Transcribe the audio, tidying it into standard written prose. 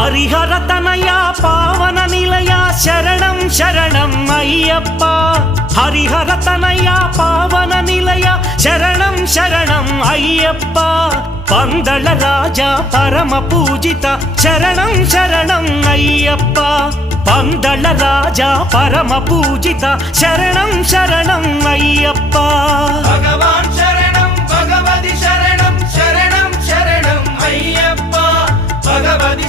హరిహర తనయ పావన నిలయ శరణం శరణం అయ్యప్ప. హరిహర తనయ పావన నిలయ శరణం శరణం అయ్యప్ప. పందళ రాజా పరమ పూజిత శరణం శరణం అయ్యప్ప. పందళ రాజా పరమ పూజిత శరణం శరణం అయ్యప్ప. భగవాన్ శరణం భగవతి శరణం శరణం శరణం అయ్యప్ప. భగవతి